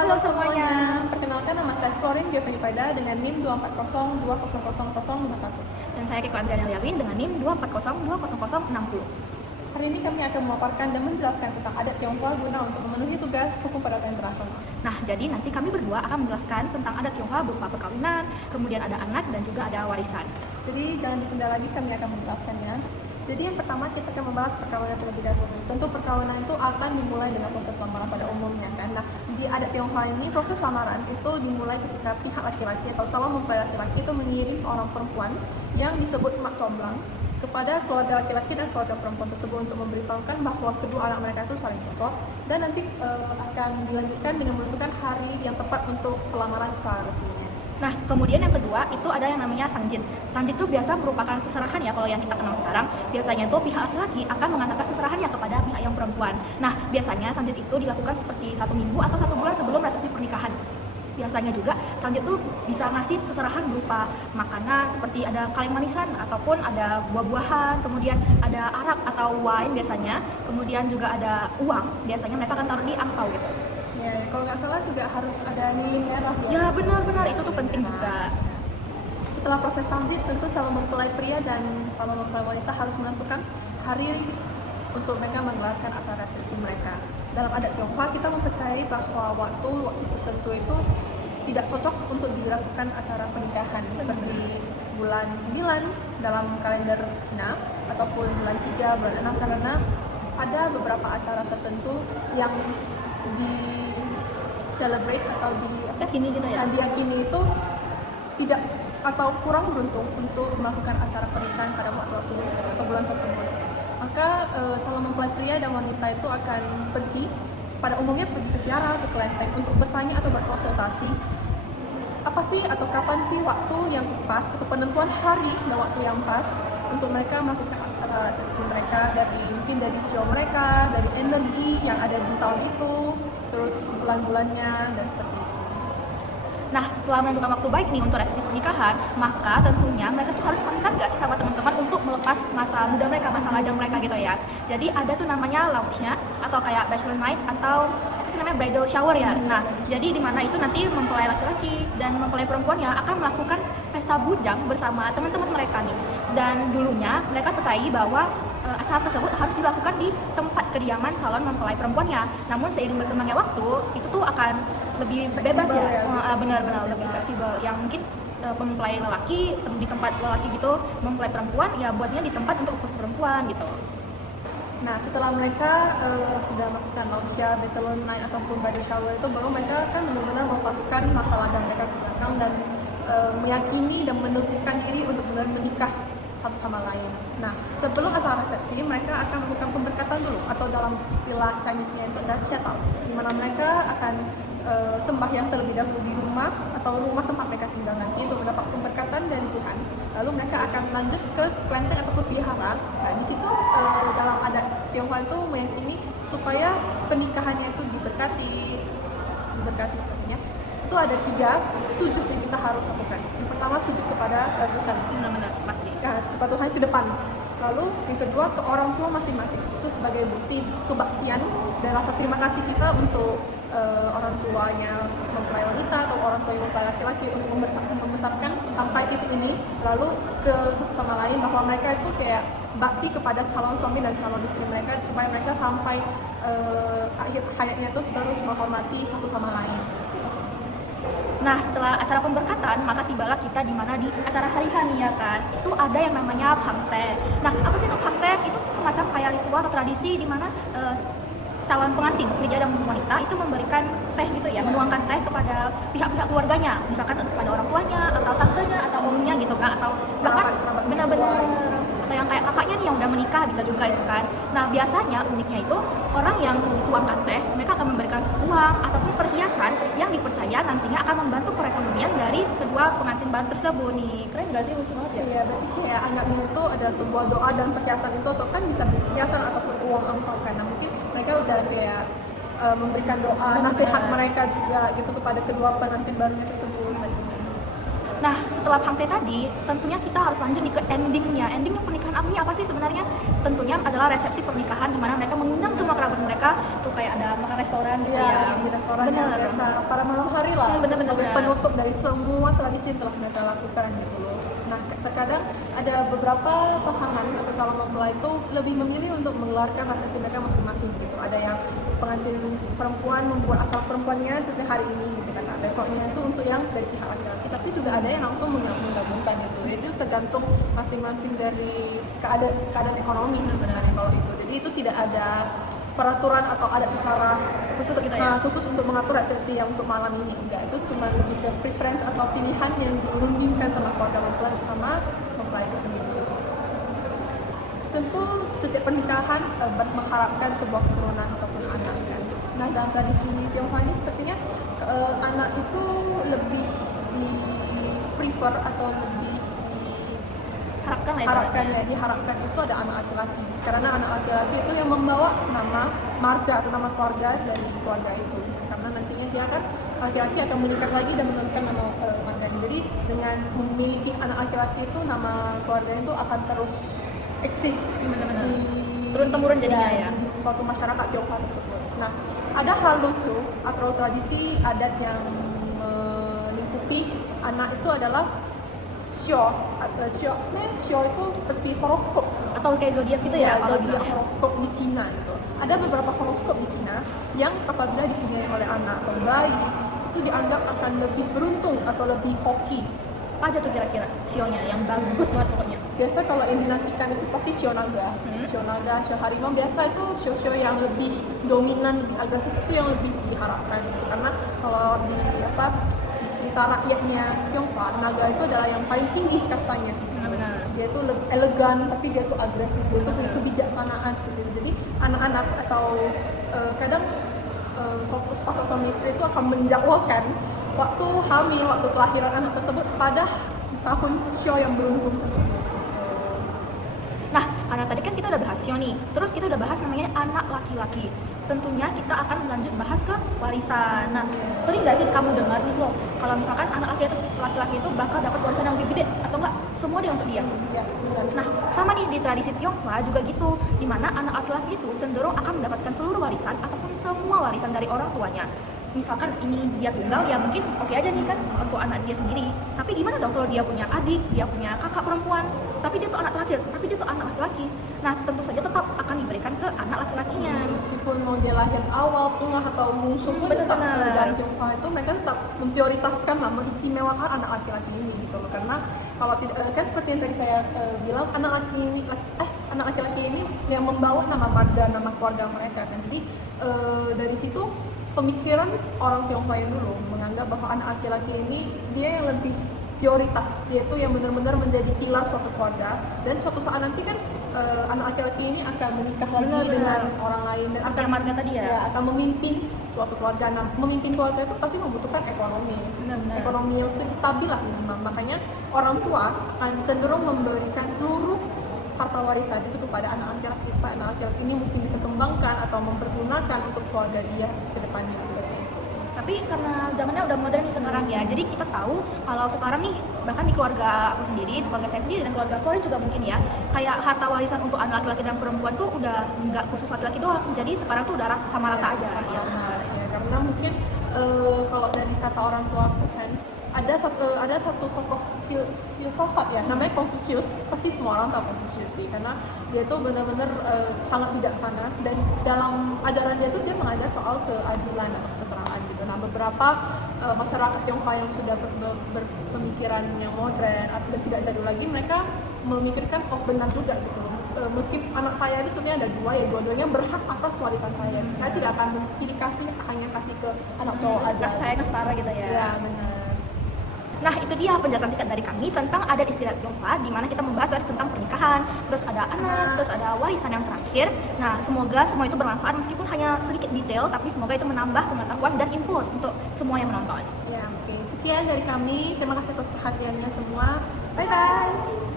Halo semuanya, perkenalkan nama saya Florin Giovanni Pada dengan NIM 240200051. Dan saya Kiko Andriana Liawin dengan NIM 240200060. Hari ini kami akan memaparkan dan menjelaskan tentang adat Tionghoa guna untuk memenuhi tugas hukum perdata internasional. Nah, jadi nanti kami berdua akan menjelaskan tentang adat Tionghoa berupa perkawinan, kemudian ada anak dan juga ada warisan. Jadi jangan ditunda lagi, kami akan menjelaskannya. Jadi yang pertama kita akan membahas perkawinan terlebih dahulu. Tentu perkawinan itu akan dimulai dengan proses lamaran pada umumnya kan. Nah, di adat Tionghoa ini proses lamaran itu dimulai ketika pihak laki-laki atau calon mempelai laki-laki itu mengirim seorang perempuan yang disebut mak comblang kepada keluarga laki-laki dan keluarga perempuan tersebut untuk memberitahukan bahwa kedua anak mereka itu saling cocok dan nanti akan dilanjutkan dengan menentukan hari yang tepat untuk pelamaran secara resminya. Nah, kemudian yang kedua itu ada yang namanya sangjit. Sangjit itu biasa merupakan seserahan ya kalau yang kita kenal sekarang. Biasanya itu pihak laki-laki akan mengatakan seserahannya kepada pihak yang perempuan. Nah, biasanya sangjit itu dilakukan seperti 1 minggu atau 1 bulan sebelum resepsi pernikahan. Biasanya juga sangjit itu bisa ngasih seserahan berupa makanan seperti ada kaleng manisan ataupun ada buah-buahan, kemudian ada arak atau wine biasanya, kemudian juga ada uang. Biasanya mereka akan taruh di angpau gitu. Ya, kalau nggak salah juga harus ada lilin merah ya. Ya benar-benar itu tuh penting juga. Setelah proses sanjit, tentu calon mempelai pria dan calon mempelai wanita harus menentukan hari untuk mereka menggelarkan acara resepsi mereka. Dalam adat Tionghoa, kita mempercayai bahwa waktu tertentu itu tidak cocok untuk dilakukan acara pernikahan seperti bulan 9 dalam kalender Cina ataupun bulan 3, bulan 6 karena ada beberapa acara tertentu yang di celebrate atau Yakini gitu ya. diyakini itu tidak atau kurang beruntung untuk melakukan acara pernikahan pada waktu-waktu atau bulan tersebut. Maka calon mempelai pria dan wanita itu akan pada umumnya pergi ke vihara atau ke kelenteng untuk bertanya atau berkonsultasi apa sih atau kapan sih waktu yang pas atau penentuan hari dan waktu yang pas untuk mereka melakukan acara resepsi mereka, mungkin dari show mereka, dari energi yang ada di tahun itu, terus bulan-bulannya dan seperti itu. Nah, setelah menentukan waktu baik nih untuk resepsi pernikahan, maka tentunya mereka tuh harus pamitan gak sih sama teman-teman untuk melepas masa muda mereka, masa lajang mereka gitu ya. Jadi ada tuh namanya lautnya atau kayak bachelor night atau apa sih namanya bridal shower ya. Nah, jadi di mana itu nanti mempelai laki-laki dan mempelai perempuannya akan melakukan pesta bujang bersama teman-teman mereka nih. Dan dulunya mereka percayai bahwa acara tersebut harus dilakukan di tempat kediaman calon mempelai perempuannya. Namun seiring berkembangnya waktu, itu tuh akan lebih bebas ya, benar-benar lebih fleksibel. Yang mungkin mempelai lelaki di tempat lelaki gitu, mempelai perempuan ya buatnya di tempat untuk khusus perempuan gitu. Nah, setelah mereka sudah melakukan launchia, bachelor night ataupun bridal shower itu baru mereka akan benar-benar melepaskan masa lajang mereka ke belakang dan meyakini dan meneguhkan diri untuk benar menikah satu sama lain. Nah, sebelum acara resepsi, mereka akan melakukan pemberkatan dulu atau dalam istilah Chinese-nya itu adalah qiatao, di mana mereka akan sembahyang terlebih dahulu di rumah atau rumah tempat mereka tinggal nanti untuk mendapat pemberkatan dari Tuhan. Lalu mereka akan lanjut ke kelenteng ataupun vihara. Nah, di situ dalam adat Tionghoa itu meyakini supaya pernikahannya itu diberkati sepertinya. Itu ada 3 sujud yang kita harus lakukan. Yang pertama sujud kepada Tuhan. Benar-benar pasti. Ya, kepada Tuhan ke depan. Lalu yang kedua ke orang tua masing-masing. Itu sebagai bukti kebaktian dan rasa terima kasih kita untuk orang tuanya mempelai wanita atau orang tua yang mempelai laki-laki untuk membesarkan sampai titik ini. Lalu ke satu sama lain bahwa mereka itu kayak bakti kepada calon suami dan calon istri mereka supaya mereka sampai akhir hayatnya itu terus menghormati satu sama lain. Nah, setelah acara pemberkatan, maka tibalah kita di mana di acara hari hani ya kan. Itu ada yang namanya pangte. Nah, apa sih itu pangte? Itu semacam kayak ritual atau tradisi di mana calon pengantin pria dan wanita itu memberikan teh gitu ya, menuangkan teh kepada pihak-pihak keluarganya, misalkan kepada orang tuanya atau tantenya atau omnya gitu kan, atau bahkan benar-benar atau yang kayak kakaknya nih yang udah menikah bisa juga itu kan. Nah, biasanya uniknya itu orang yang dituangkan teh mereka akan memberikan uang ataupun perhiasan yang dipercaya nantinya akan membantu perekonomian dari kedua pengantin baru tersebut nih. Keren nggak sih, lucu banget ya? Iya, berarti kayak anggapnya itu ada sebuah doa dan perhiasan itu atau kan bisa perhiasan ataupun uang angpau kan. Nah, mungkin mereka udah kayak memberikan doa, nasihat mereka juga gitu kepada kedua pengantin barunya tersebut. Nah, setelah Hangtae tadi, tentunya kita harus lanjut nih ke endingnya. Endingnya pernikahan AMNI apa sih sebenarnya? Tentunya adalah resepsi pernikahan di mana mereka mengundang semua kerabat mereka. Tuh kayak ada makan restoran gitu ya. Di restoran yang Bener. biasa pada malam hari lah. Bener, Itu sebagai bener. penutup dari semua tradisi yang telah mereka lakukan gitu loh. Nah, terkadang ada beberapa pasangan atau calon mempelai itu lebih memilih untuk mengeluarkan resepsi mereka masing-masing gitu. Ada yang pengantin perempuan membuat asal perempuannya jadi hari ini gitu kan. Nah, besoknya itu untuk yang dari pihak laki-laki. Tapi juga ada yang langsung menggabungkan itu. Itu tergantung masing-masing dari keadaan ekonomi sebenarnya kalau itu. Jadi itu tidak ada peraturan atau ada secara Khusus gitu ya? khusus untuk mengatur resepsi yang untuk malam ini. Enggak, itu cuma lebih ke preference atau pilihan yang dirundingkan sama keluarga mempelai sama mempelai itu sendiri. Tentu setiap pernikahan mengharapkan sebuah keturunan ataupun anak kan. Nah, dalam tradisi Tionghoa ini sepertinya anak itu lebih di prefer atau lebih Harapkan lah diharapkan itu ada anak laki-laki, karena anak laki-laki itu yang membawa nama marga atau nama keluarga dari keluarga itu, karena nantinya dia akan laki-laki akan menikah lagi dan menentukan nama marganya. Jadi dengan memiliki anak laki-laki itu nama keluarga itu akan terus eksis Bener-bener. di Turun-temurun jadinya ya. di suatu masyarakat Tionghoa tersebut. Nah, ada hal lucu atau tradisi adat yang melingkupi anak itu adalah Shio. Sebenarnya Shio itu seperti horoskop Atau kayak zodiak gitu ya, kalau zodiak bilangnya. horoskop di Cina gitu. Ada beberapa horoskop di Cina yang apabila dipunyai oleh anak atau bayi itu dianggap akan lebih beruntung atau lebih hoki. Apa aja tuh kira-kira sionya yang bagus banget pokoknya? Biasa kalau yang dinantikan itu pasti Shio naga. Shio naga, Shio harimau, biasa itu Shio yang lebih dominan, lebih agresif itu yang lebih diharapkan gitu. Karena kalau di cerita rakyatnya Tionghoa, naga itu adalah yang paling tinggi kastanya. Benar-benar. Dia itu lebih elegan, tapi dia tuh agresif, dia tuh punya kebijaksanaan seperti itu. Jadi anak-anak atau kadang sepasang suami istri itu akan menjawabkan waktu hamil, waktu kelahiran anak tersebut pada tahun Shio yang beruntung tersebut. Nah, karena tadi kan kita udah bahas Shio nih, terus kita udah bahas namanya anak laki-laki. Tentunya kita akan lanjut bahas ke warisan. Nah, sering nggak sih kamu dengar nih loh, kalau misalkan anak laki-laki itu bakal dapat warisan yang lebih gede atau enggak semua dia untuk dia. Ya, benar. Nah, sama nih di tradisi Tionghoa juga gitu, di mana anak laki-laki itu cenderung akan mendapatkan seluruh warisan ataupun semua warisan dari orang tuanya. Misalkan ini dia tunggal, ya mungkin oke aja nih kan untuk anak dia sendiri. Tapi gimana dong kalau dia punya adik, dia punya kakak perempuan, tapi dia tuh anak terakhir, tapi dia tuh anak laki-laki. Nah, tentu saja tetap akan diberikan ke anak laki-lakinya. Meskipun mau dia lahir awal, tengah atau bungsu pun tetap Benar-benar. dalam Tionghoa itu mereka tetap memprioritaskan lah, mengistimewakan anak laki-laki ini gitu loh. Karena kalau tidak kan seperti yang tadi saya bilang, anak laki-laki ini yang membawa nama marga, nama keluarga mereka kan. Jadi dari situ pemikiran orang Tionghoa yang dulu menganggap bahwa anak laki-laki ini dia yang lebih prioritas, dia itu yang benar-benar menjadi pilar suatu keluarga, dan suatu saat nanti kan anak laki-laki ini akan menikah lagi Benar-benar. dengan orang lain dan Seperti akan yang marga tadi ya? akan memimpin suatu keluarga. Nah, memimpin keluarga itu pasti membutuhkan ekonomi, Benar-benar. ekonomi yang stabil lah minimal. Makanya orang tua akan cenderung memberikan seluruh harta warisan itu kepada anak laki-laki supaya anak laki-laki ini mungkin bisa kembangkan atau mempergunakan untuk keluarga dia ke depannya seperti itu. Tapi karena zamannya udah modern nih sekarang ya, jadi kita tahu kalau sekarang nih bahkan di keluarga aku sendiri, di keluarga saya sendiri dan keluarga Flori juga mungkin ya, kayak harta warisan untuk anak laki-laki dan perempuan tuh udah nggak khusus laki-laki doang, jadi sekarang tuh udah sama rata aja. Ya. Benar, ya, karena mungkin kalau dari kata orang tua aku kan ada satu tokoh filsafat ya namanya Confucius, pasti semua orang tahu Confucius sih, karena dia tuh benar-benar sangat bijaksana dan dalam ajaran dia tuh dia mengajar soal keadilan atau kesetaraan gitu. Nah, beberapa masyarakat Tionghoa yang sudah berpemikiran yang modern dan tidak jadul lagi, mereka memikirkan benar juga gitu. Meskipun anak saya itu contohnya ada dua ya, dua-duanya berhak atas warisan saya. Saya tidak akan pilih hanya kasih ke anak cowok aja. Saya setara gitu ya. Ya, benar. Nah, itu dia penjelasan singkat dari kami tentang adat istiadat Tionghoa, di mana kita membahas tadi tentang pernikahan, terus ada anak, terus ada warisan yang terakhir. Nah, semoga semua itu bermanfaat meskipun hanya sedikit detail, tapi semoga itu menambah pengetahuan dan info untuk semua yang menonton. Ya, oke. Sekian dari kami. Terima kasih atas perhatiannya semua. Bye-bye.